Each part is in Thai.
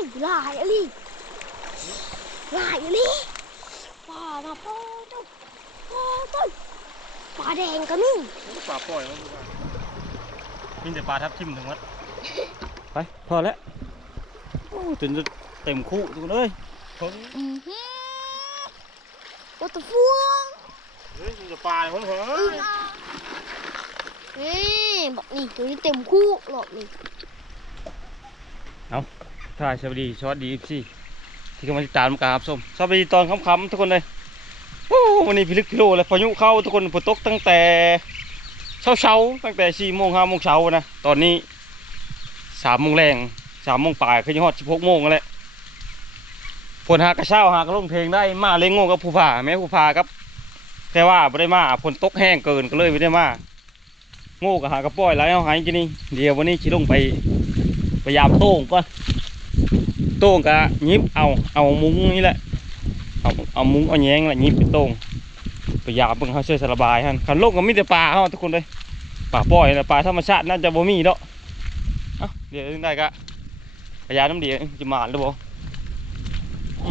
ยหลายอะลิหลายอะลิปลานะพ่อต้นพ่อต้นปลาแดงก็มีปลาปล่อยมันว่ามีแต่ปลาทับทิมทั้งวัดไปพอแล้วโอ้จนจะเต็มคู่ทุกคนเอ้ยเขาอือหือโอ้ตะฟัวเฮ้ยมีแต่ปลาเลยคนเฮ้ยนี่บอกนี่ตัวนี้เต็มคู่หลอกนี่ ถ่ายสวัสดีสวัสดีสิที่กำลังติดตามการรับชมสวัสดีตอนค่ำๆทุกคนเลยโอ้วันนี้พิลึกพิโลเลยพายุเข้าทุกคนฝนตกตั้งแต่เช้าเช้าๆตั้งแต่สี่โมงห้าโมงเช้านะตอนนี้สามโมงแรงสามโมงปลายขึ้นยอดสิบหกโมงแล้วฝนหากระเช้าหากระลงเพลงได้มาเล่งโง่กับผู้ผ่าแม่ผู้ผ่าครับ แต่ว่าไม่ได้มาฝนตกแห้งเกินก็เลยไม่ได้มาโง่กับหากระป้อยแล้วเอาหายกินนี่เดี๋ยววันนี้ชิลงไปพยายามโต้งก่อน ต้งกะยิบเอาเอามุ้งนี่แหละเอาเอามุ้งเอาแยงแหละยิบเป็นโต้งไปยาเบิ่งเขาช่วยสระบายฮันคันโลกก็มีแต่ปลาเขาทุกคนเลยปลาปล่อยนะปลาธรรมชาติน่าจะบ่มีดอกเอ้าเดี๋ยวได้กะพยาน้ำเดียวจะมาหรือบ่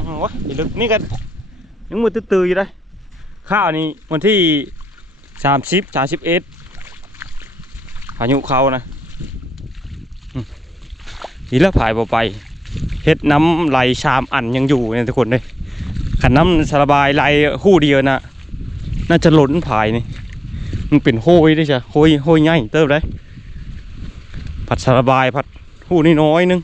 หือวะอย่าลึกนี่กันยังมือตื้อๆอยู่ได้ข้าวนี่วันที่สามสิบสามสิบเอ็ดพายุเขานะอืมทีละผายบ่ไป เฮ็ดน้ำไหลชามอันยังอยู่เนี่ยทุกคนเลยขันน้ำสระบายไหลคู่เดียวนะน่าจะหล้นผายนี่มันเป็นโห้ยด้จ้ะโห้ยโห้ยใหญ่เติบได้ผัดสระบายผัดคู่นี่น้อยนึง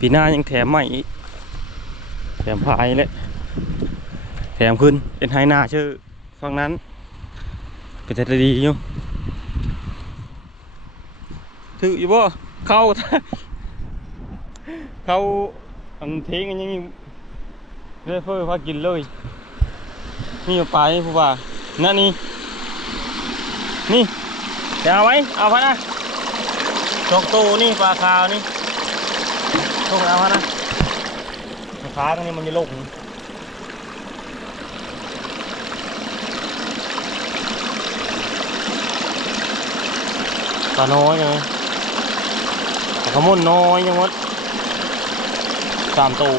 ปีหน้ายังแถมใหม่อีกแถมพายเลยแถมขึ้นเป็นไฮนาชื่อ ฝั่งนั้นเป็นแต่ดีอยู่ถืออยู่บ่เข้าเข้าอันเทงกันยังเรื่อยเพื่อพากินเลยนี่เอาไปผู้ว่านั่นนี่นี่จะเอาไหมเอาพะนะจกตูนี่ปลาขาวนี่ลงเอาพะนะปลาขาวตรงนี้มันจะล ปลาน้อยยังแต่ขมุนน้อยยังวัดสามตัว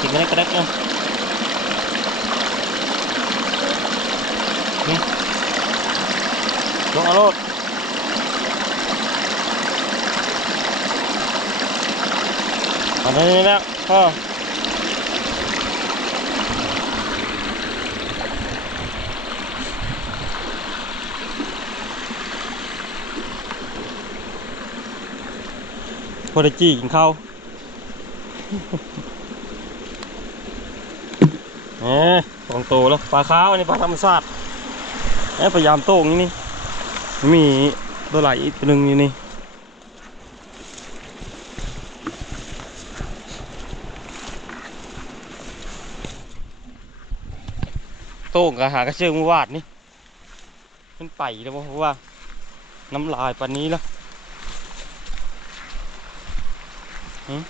กินกันได้กระเด็กเลยนี่ลงเอารถอันนี้แล้วพ่อ พอได้จี้กินข้าวเอ๊ะสองโตแล้วปลาขาวอันนี้ปลาธรรมชาติเอ๊ะพยายามโต้งนี่นี่มีตัวไหลอีกตัวหนึ่งอยู่นี่โต้งกับหากระเชือกมือวาดนี่มันไปแล้วเพราะว่าน้ำลายปานนี้แล้ว หืม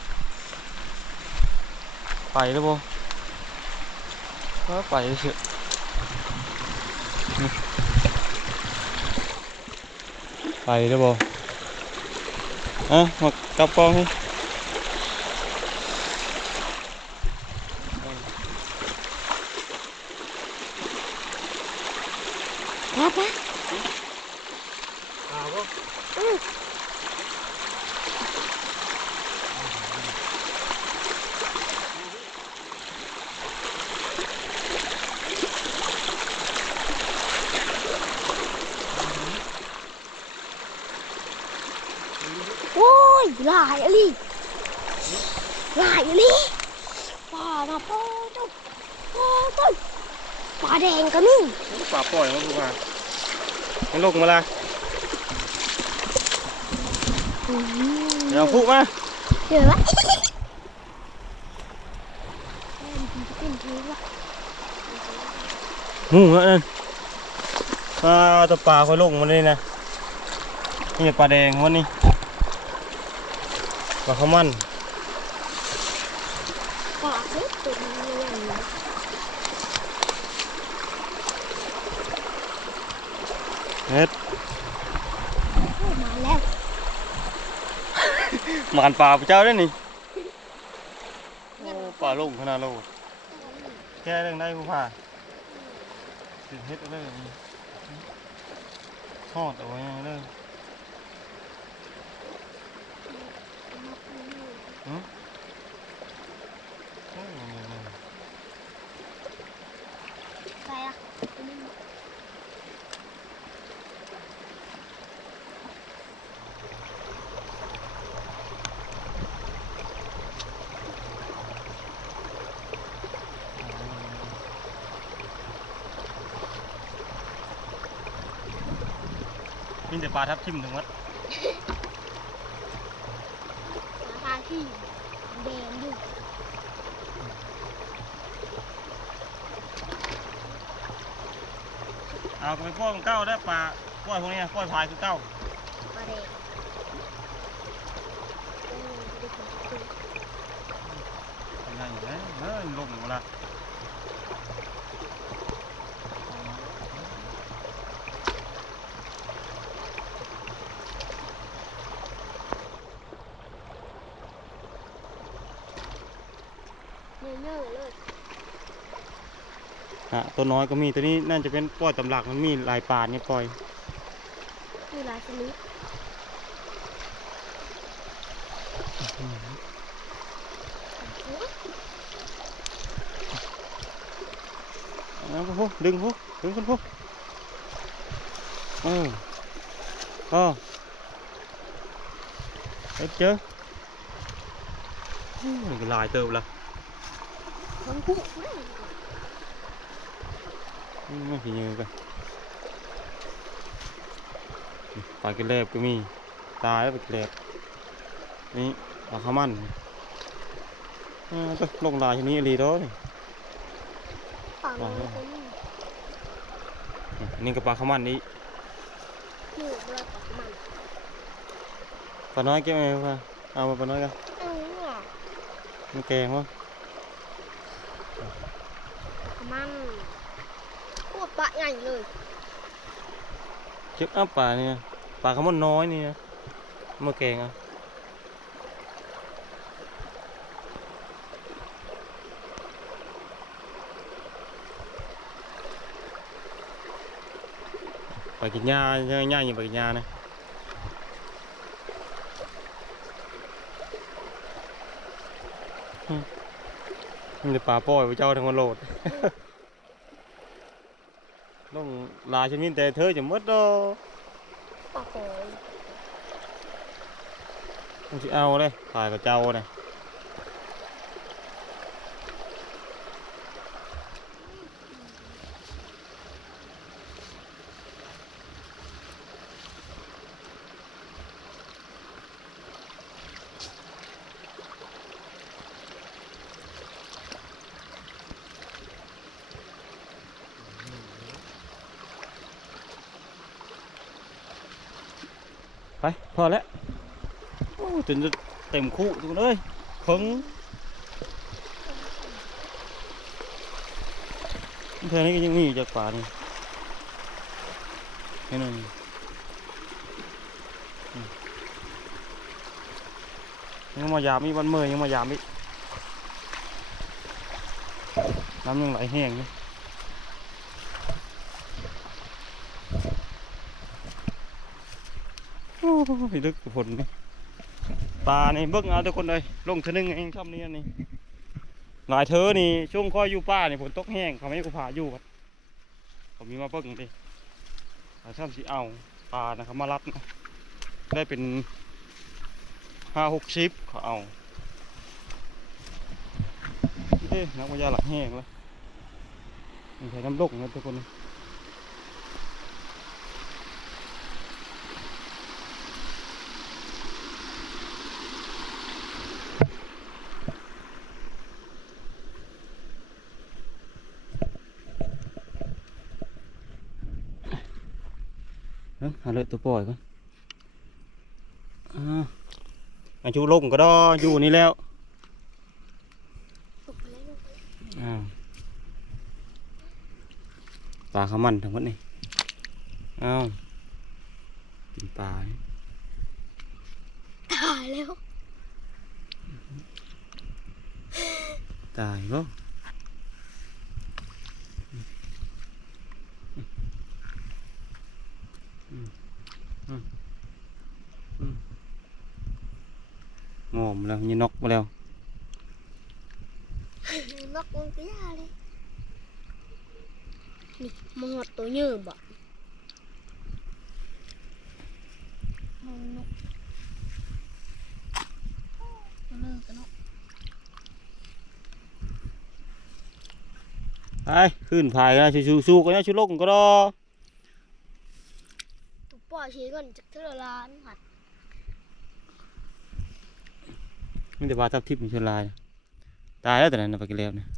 ไปแล้วบ่ก็ไปเถอะนี่ไปล้วบ่อะมากลับกองให้ครับนะอ่าบ่ ลายอะลิหลายอะลิปลานะพ่อต้นพ่อต้นปลาแดงก็มีปลาปล่อยมันคือว่าให้ลงมาละอื้อหือเดี๋ยวพุมาเดี๋ยวละแม่มันจะเป็นทีวะหมูแล้วนั่นปลาตัวปลาคอยลงมาเลยนะนี่ปลาแดงวันนี้ป ลาขมันปลาเฮ้ยตัวนี้ยังเฮ็ดมาแล้วมานปลาพระเจ้าได้นี่ปลาลงขนาดโลดแค่เรื่องได้ผู้ผาติเฮ็ดเรื่องทอดเอาไว้เรื่ ไปละมีแต่ปลาทับทิมถึงวัด ราคาที่แดงอยู่ เอาไปปล่อยของเก้าได้ปลาปล่อยพวกนี้ปล่อยพายคือเก้าปลาแดงโอ้ยไม่ได้กินกุ้งเป็นไงอยู่เลยเฮ้ยลงหมดละ เนื้อๆเลย ฮะตัวน้อยก็มีตัวนี้น่าจะเป็นปล่อยตำหลักมันมีหลายปลาเนี่ยปล่อยมีหลายชนิดเอาพวกดึงพวกดึงคนพวกเออเออเอ็ดเจออู้นี่ก็หลายเติบละ ทั้งคู่อืมไม่ผีเงยกันปลากินเล็บก็มีตายแล้วปลากินเล็บนี่ปลาข้าวมันอ่าตัวลงลายชนิดอีหลีเด้อนี่ฝั่งนู้นก็มีอันนี่ก็ปลาข้าวมันนี่หมูเลือดของมันปลาน้อยเก็บไว้ป่ะเอามาปลาน้อยกันเอ้ยเนี่ยมันแกงวะของมันโคตร ปลาใหญ่เลยเก็บอ้าปลาเนี่ยปลาข้าวมันน้อยนี่นะเอามาแกงเอะไปกินหญ้าหญ้าหญ้าอย่างไปกินหญ้านะอืมมันจะปลาปล่อยไว้เจ้าทั้งวันโหลด ต้องลาชนิดแต่เธอจะหมดดอก ปลาหอย ต้องสิเอาเลยถ่ายกับเจ้าเนี่ยไปพ อแล้วจนจะเต็มคู่ทุกคนเอ้ยขึงเท่านี้ก็ยังมีอยู่จากป่านี่นี่นึงอืมยังมายามอีกวันเมื่อยังมายามอีกน้ำยังไหลแห้งอยู่โอ้ย ลึกผลนี่ปลานี่เบิ่งเอาทุกคนเลยลงเทอนึงเองชอบนี้นี่หลายเธอนี่ช่วงค่อยอยู่ป้านี่ฝนตกแห้งเขาไม่กูพาอยู่ครับผมมีมาเบิ่งดิอาช่ำสีเอาปลานะครับมารับนะได้เป็นห้าหกชิปเขาเอาเอ๊ะนักวิทยาหลักแห้งแล้วมีใช้น้ำลกนะทุกคนเอ้าเลยตัวปล่อยก่อนอ่าอาชูลงก็ดออยู่นี่แล้วสุกแล้วอ้าวปลาขาวมันทั้งหมดนี่อ้าวกินปลาตายแล้ว ตายบ่อืมอืมอืมงอ มแล้วยีนกมาแล้วนกมันก็ยาเลยนี่มงดตัวยืดบ่มองนกตัวนึงกันนกไปขึ้นพายกันนะชูชูกันนะชูโลกก็รอตัวปล่อยชีก่อนจากเท่าล้านหัด มีแต่ปลาทับทิพย์มีชนลาย ตายแล้วแต่นั้นนะปลากิเลสเนี่ย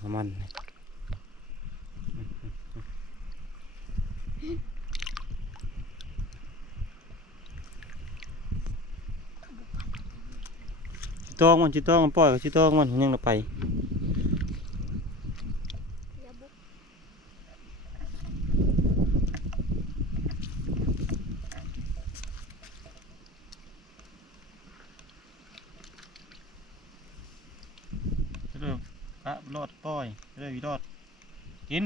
ขมันชิตองมันชิตองมันปล่อยกับชิตองมันมันยังเราไป อย่าบุก เริ่มพ รอดปล่อยเริ่มรอด กิน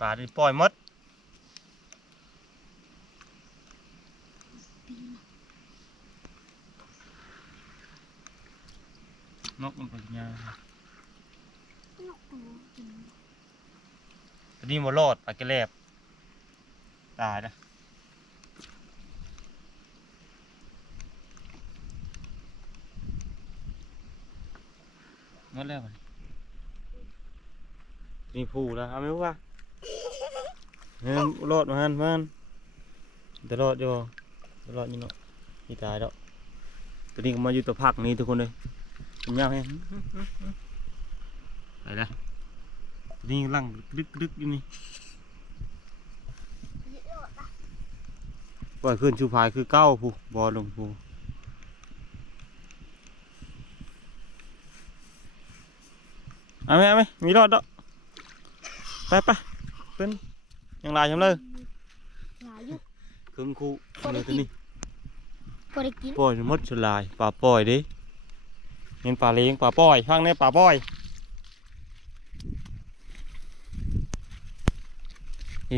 ปลาที่ปล่อยมดนกมันไปกินยาน กตัวกิน ตอนนี้มารอดปลากระแลบตายนะหมดแล้วบัดนี้นี่ผูแล้วเอาไหมวะเฮ้ยรอดมาฮันมันแต่รอดอยู่แต่รอดนี่เนาะนี่ตายแล้วตัวนี้ก็มาอยู่ตัวพักนี่ทุกคนเลยเป็นยังไงไปละตัว นี้กำลังดึกดึกๆอยู่นี่เยอะนะปล่อยขึ้นชูพายคือเก้าผู้บอลลงผู้เอาไหมเอาไหมมีรอดดอกไปไปขึ้นยังลายยังเลยหลายอยู่ครึ่งคู่เลยตัวนี้พอได้กินปล่อยหมดชลายปลาปล่อยดิเห็นปลาเลี้ยงปลาปล่อยข้างในปลาปล่อย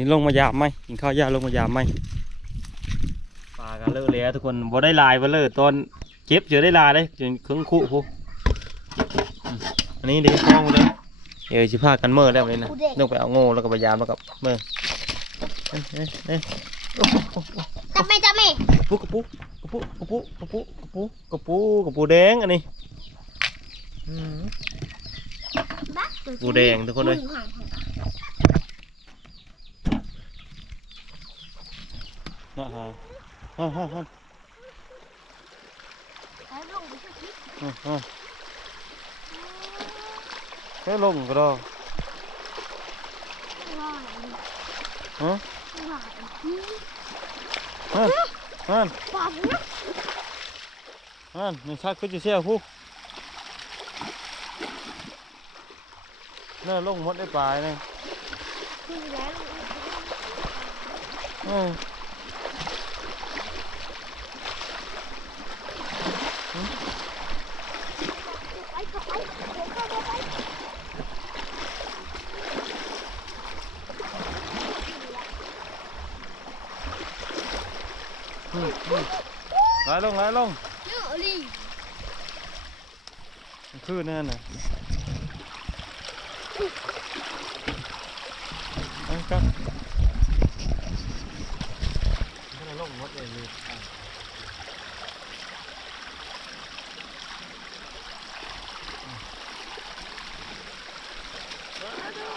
ินลงมายามไหมกินข้าวยาลงมายามไหมปลากระเลิกแล้วทุกคนบ่ได้ลายบ่เลิกตอนเก็บเจอได้ลายเลยจนครึ่งคู่พอันนี้เด็กห้องเลยเออชิพากันเมื่อแล้วเลยนะนึกไปเอาโง่แล้วก็พยายามแล้วก็เมื่อจับไม่จับไม่กระปุกกระปุกกระปุกกระปุกกระปุกกระปุกกระปุกแดงอันนี้ปูแดงทุกคนเลย Aha. Aha. Aha. Cái lông của đâu? Hả? Hả? Hả? Hả? Mình sao cứ chỉ xe khu? Nó lông mất đấy bài này. Ừ. ลงไหลลงคือรีขึ้นแน่นะครับเราลงวัดเลยเลย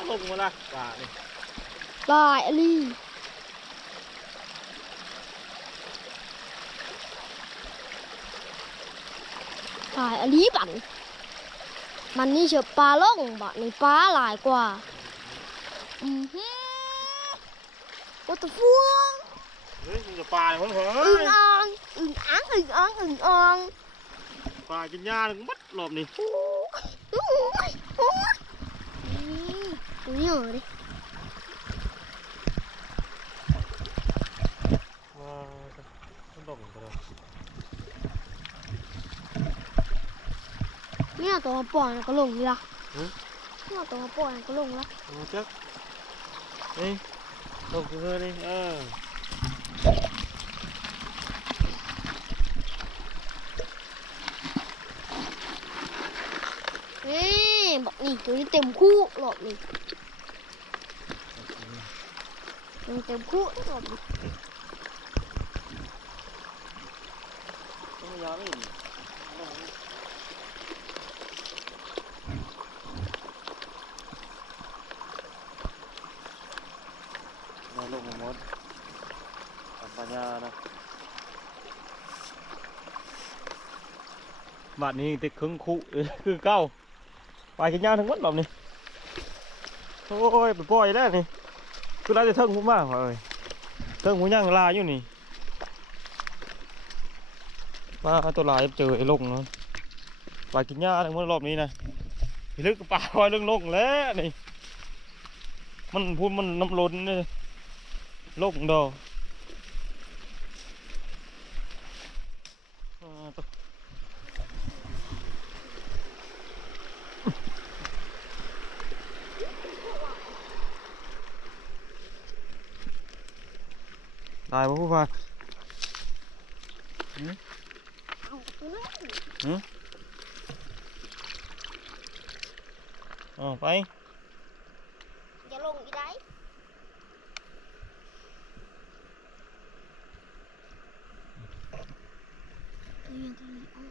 ลงมาละป่าเลยป่าอลี่ phải ở lý bạn mà đi chụp ba lông, bạn đi phá lại qua What the fuck? Bà này Ưng on, ưng án, ưng on, ưng on Bà trên nhà nó cũng bắt lộm đi. Ui, nhỏ đi Wow, con đồng rồi เนี่ยคนหัวอึ่งอ่างอึ่งอ่างอึ่งอ่างอึ่งอ่างปลากินหญ้าเลยมัดรอบนี้โอ้ยโอ้ยโอ้ยนี่ตัวนี้เหรอดิว้าวมันดอกกันเลยเนี่ยตัวมาปล่อยมันก็ลงนี่ละเนี่ยตัวมาปล่อยมันก็ลงละโอ้จักเฮ้ยดอกคือนี่เออนี่บอกนี่ตัวนี้เต็มคู่หลบนี่ตัวนี้เต็มคู่หลบนี่ต้องยาวไม่ดีมา ลงมาหมปัญญานะบาทนี้ติดครึ่งคู่คือเก้าปกินหญ้าทั้งหมดรอบนี้โอ้ยไปปล่อยแล้วนี่คือเราจะเทิงผมมากเลยเทิงผมย่างลาอยู่นี่มาตัวลายเจอไอ้ลงนาะปกินหญ้าทั้งหมดรอบนี้นะพี่ลึกปลาไว้เรื่องลงแล้วนี่มันพูดมันน้ำล้นเลย ลงดอกอ่าตัวตายปะผู้ฟ้า เอาตัวนั้น อ๋อไป อย่าลงอีได้ตัวนี้ตัวนี้เอา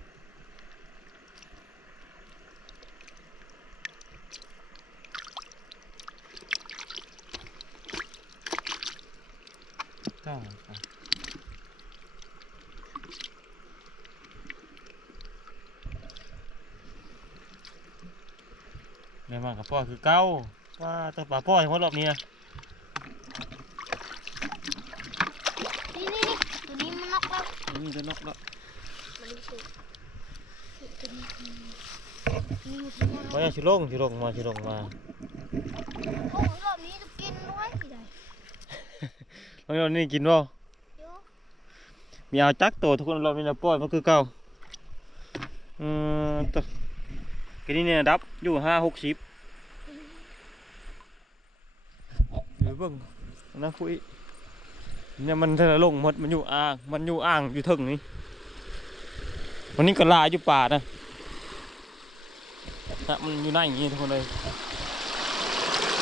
จ้า แม่มากับพ่อคือเก้าว่าแต่ป่าพ่อเห็นว่ารอบนี้นะนี่นี่นี่ตัวนี้มันน็อกแล้วอืมจะนกแล้วมันไม่ใช่ตัวนี้นี่มันทิ้งแล้วมาชิลงชิลงมาชิลงมาโอ้ยรอบนี้จะกินด้วยอีได้แล้วเรานี่กินบ่เดี๋ยวมีเอาจักตัวทุกคนรอบนี้นะปล่อยมันคือเก้าอืมตัว กินนี่เนี่ยดับอยู่ห้าหกสิบเดี๋ยวเบิ่งอันนะคุยเนี่ยมันเธอลงหมดมันอยู่อ่าง มันอยู่อ่างอยู่ถึงนี่วันนี้ก็ลายอยู่ป่านะนะมันอยู่ในอย่างนี้ทุกคนเลย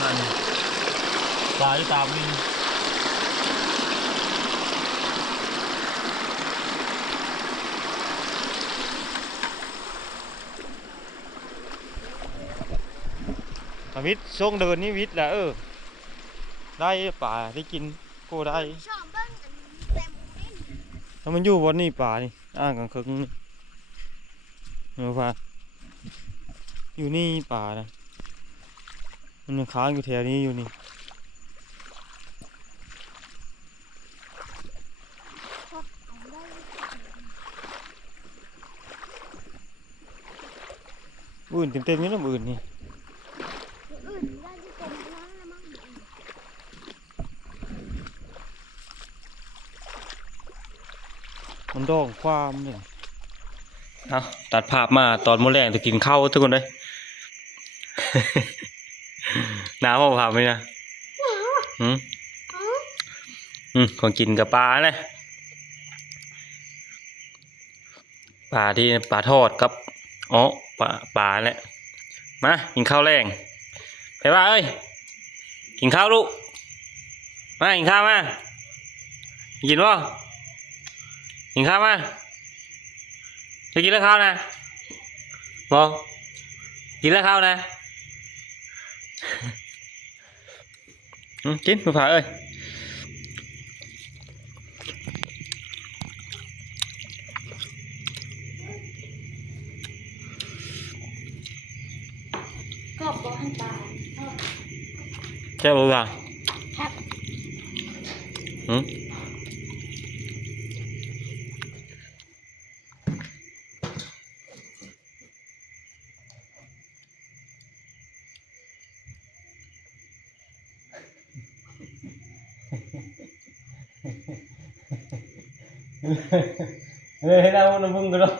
นั่นลายอยู่ตามนี่ วิทย์ช่วงเดินนี่วิทย์แหละเออ ได้ป่าได้กินโกได้ชอบเบิ้งอันเต็มนี่ถ้ามันอยู่บนนี่ป่านี่อ่างกลางคืนนี่เออป่าอยู่นี่ป่านะมันค้างอยู่แถวนี้อยู่นี่อาได้อื่นเต็มนี่น้ำอื่นนี่ได้ที่กลมนั้นละมั้ง มัน ดองความเนี่ยเอาตัดภาพมาตอนมื้อแรงจะกินข้าวทุกคนเลยหนาวเปล่าภาพไหมนะอืมอืมของกินกับปลาเลยปลาที่ปลาทอดกับอ๋อปลาปลาแหละมากินข้าวแรงไปว่าเอ้ยกินข้าวลูกมากินข้าวมากินวะ กินข้าวมาจะกินแล้วข้าวนะบอกกินแล้วข้าวนะอืมกินมือผ่าเอ้ยอบบ่ให้ปลาชอบแค่บอกว่าครับหืม เฮ้ยเราน้ำมึงกันแล้ว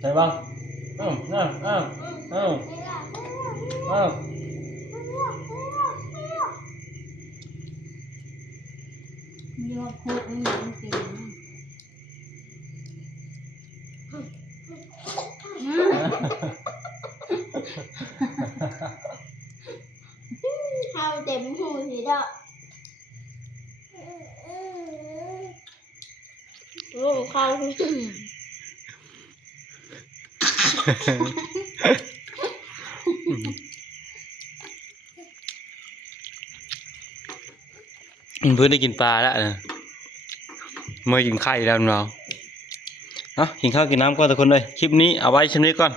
ใช่ป่ะอ้าวอ้าวอ้าวอ้าวอ้าว เดี๋ยวโคตรมันยังเป็นข้าวเต็มหูสิเด้อโอ้ข้าว เพื่อนได้กินปลาแล้วนะเมื่อกินไข่แล้วเนาะเนาะกินข้าวกินน้ำก่อนทุกคนเลย คลิปนี้เอาไว้ชั้นนี้ก่อน